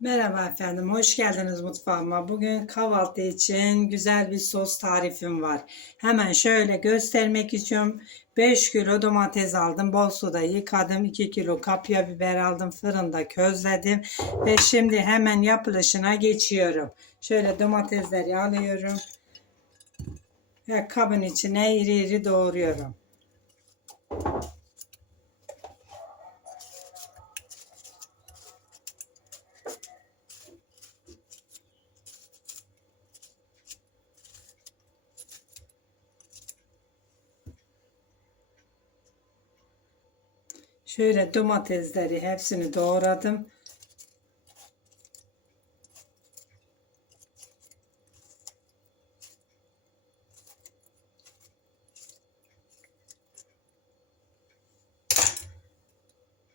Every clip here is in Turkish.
Merhaba efendim, hoş geldiniz mutfağıma. Bugün kahvaltı için güzel bir sos tarifim var. Hemen şöyle göstermek için 5 kilo domates aldım, bol suda yıkadım, 2 kilo kapya biber aldım, fırında közledim ve şimdi hemen yapılışına geçiyorum. Şöyle domatesleri alıyorum ve kabın içine iri iri doğruyorum. Şöyle domatesleri hepsini doğradım.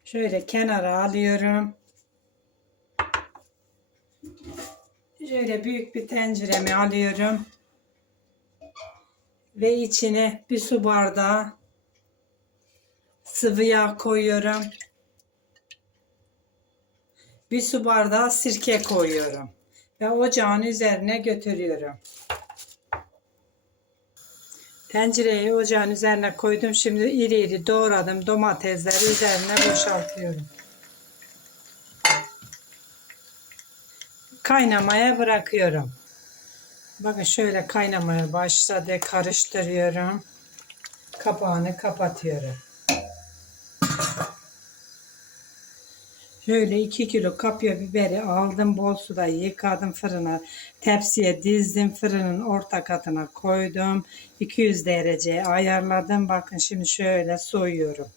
Şöyle kenara alıyorum. Şöyle büyük bir tenceremi alıyorum. Ve içine bir su bardağı sıvı yağ koyuyorum. Bir su bardağı sirke koyuyorum. Ve ocağın üzerine götürüyorum. Tencereyi ocağın üzerine koydum. Şimdi iri iri doğradım domatesleri üzerine boşaltıyorum. Kaynamaya bırakıyorum. Bakın şöyle kaynamaya başladı. Karıştırıyorum. Kapağını kapatıyorum. Şöyle 2 kilo kapya biberi aldım. Bol suda yıkadım fırına. Tepsiye dizdim. Fırının orta katına koydum. 200 dereceye ayarladım. Bakın şimdi şöyle soyuyorum.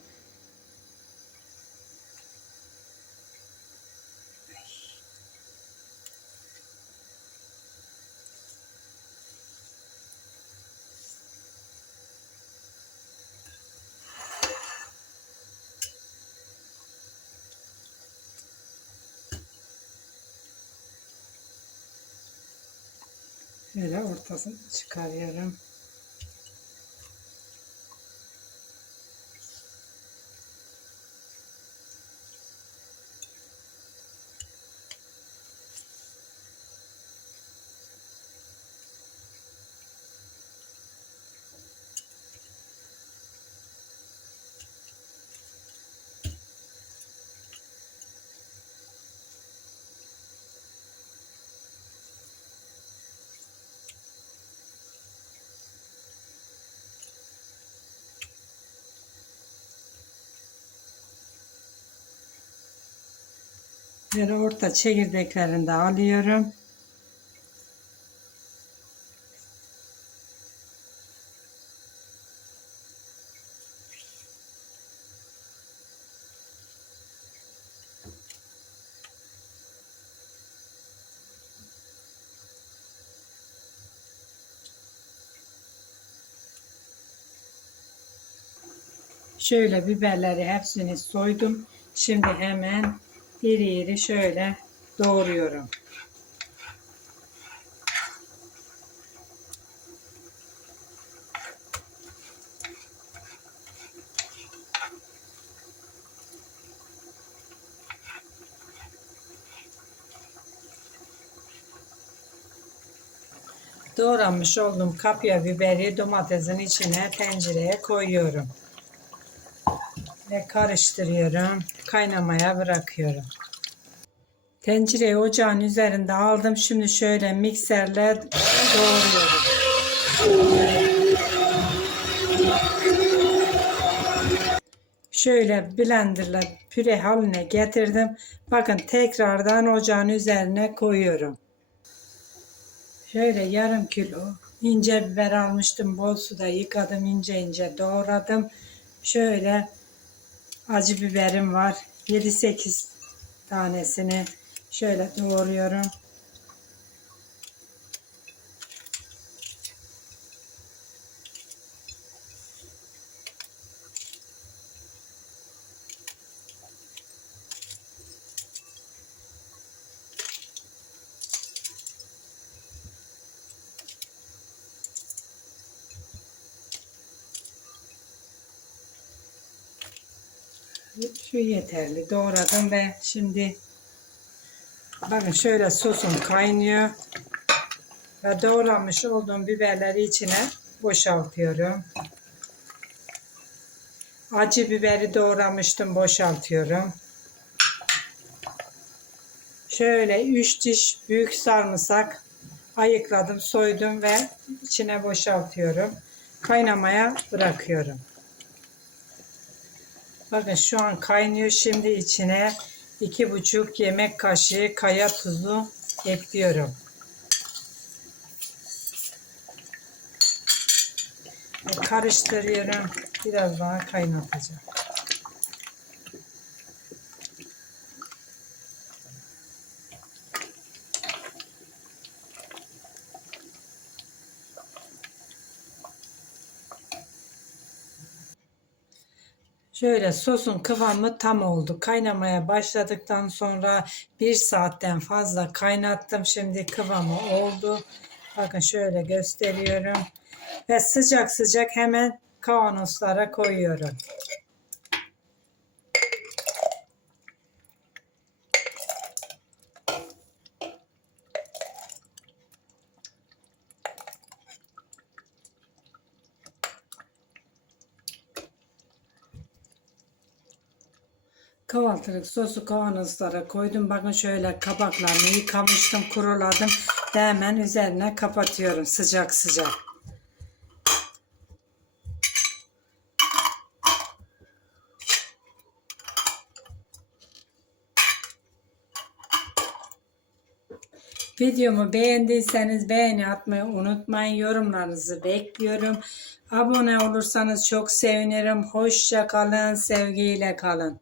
Şöyle ortasını çıkarıyorum. Böyle orta çekirdeklerini de alıyorum. Şöyle biberleri hepsini soydum. Şimdi hemen iri iri şöyle doğruyorum. Doğramış olduğum kapya biberi domatesin içine tencereye koyuyorum. Ve karıştırıyorum. Kaynamaya bırakıyorum. Tencereyi ocağın üzerinde aldım. Şimdi şöyle mikserle doğruyorum. Şöyle blenderla püre haline getirdim. Bakın tekrardan ocağın üzerine koyuyorum. Şöyle yarım kilo ince biber almıştım. Bol suda yıkadım. ince ince doğradım. Şöyle acı biberim var. 7-8 tanesini şöyle doğruyorum. Şu yeterli. Doğradım ve şimdi Bakın şöyle sosum kaynıyor. Ve doğramış olduğum biberleri içine boşaltıyorum. Acı biberi doğramıştım boşaltıyorum. Şöyle 3 diş büyük sarımsak ayıkladım, soydum ve içine boşaltıyorum. Kaynamaya bırakıyorum. Bakın şu an kaynıyor. Şimdi içine iki buçuk yemek kaşığı kaya tuzu ekliyorum. Karıştırıyorum. Biraz daha kaynatacağım. Şöyle sosun kıvamı tam oldu. Kaynamaya başladıktan sonra bir saatten fazla kaynattım. Şimdi kıvamı oldu. Bakın şöyle gösteriyorum. Ve sıcak sıcak hemen kavanozlara koyuyorum. Kahvaltılık sosu kavanozlara koydum. Bakın şöyle kabaklarını yıkamıştım, kuruladım. Ve hemen üzerine kapatıyorum sıcak sıcak. Videomu beğendiyseniz beğeni atmayı unutmayın. Yorumlarınızı bekliyorum. Abone olursanız çok sevinirim. Hoşça kalın, sevgiyle kalın.